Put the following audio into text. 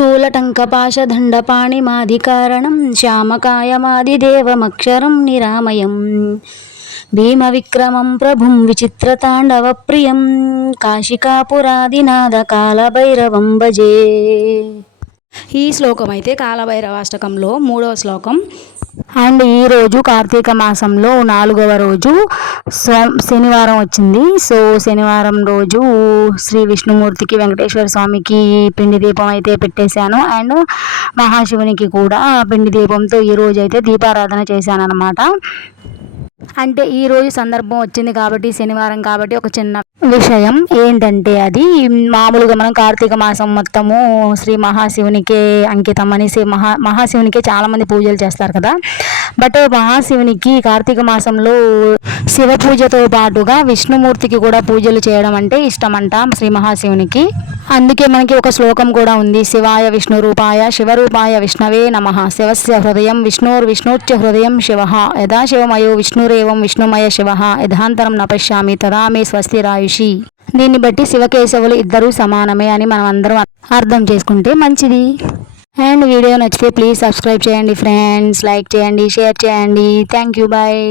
शूलटङ्कपाशदण्डपाणिमाधिकारणं श्यामकायमादिदेवमक्षरं निरामयं भीमविक्रमं प्रभुं विचित्रताण्डवप्रियं काशिकापुरादिनाथकालभैरवं भजे। ఈ శ్లోకం అయితే కాలభైరవాష్టకంలో 3వ శ్లోకం. అండ్ ఈరోజు కార్తీక మాసంలో 4వ రోజు శనివారం వచ్చింది. సో శనివారం రోజు శ్రీ విష్ణుమూర్తికి, వెంకటేశ్వర స్వామికి పిండి దీపం అయితే పెట్టేశాను. అండ్ మహాశివునికి కూడా పిండి దీపంతో ఈరోజు అయితే దీపారాధన చేశాను అనమాట. అంటే ఈరోజు సందర్భం వచ్చింది కాబట్టి, శనివారం కాబట్టి ఒక చిన్న విషయం ఏంటంటే, అది మామూలుగా మనం కార్తీక మాసం మొత్తము శ్రీ మహాశివునికే అంకితం అనేసి మహాశివునికే చాలామంది పూజలు చేస్తారు కదా. బట్ మహాశివునికి కార్తీక మాసంలో శివ పూజతో పాటుగా విష్ణుమూర్తికి కూడా పూజలు చేయడం అంటే ఇష్టమంట శ్రీ మహాశివునికి. అందుకే మనకి ఒక శ్లోకం కూడా ఉంది. శివాయ విష్ణు రూపాయ శివరూపాయ విష్ణవే నమః శివస్య హృదయం విష్ణుర్విష్ణుశ్చ హృదయం శివః యదా శివమయో విష్ణురేవం విష్ణుమయ శివః యథాంతరం న పశ్యామి తదా మే స్వస్తిరాయుషి. దీన్ని బట్టి శివకేశవులు ఇద్దరూ సమానమే అని మనం అందరం అర్థం చేసుకుంటే మంచిది. అండ్ వీడియో నచ్చితే ప్లీజ్ సబ్స్క్రైబ్ చేయండి ఫ్రెండ్స్, లైక్ చేయండి, షేర్ చేయండి. Thank you, bye.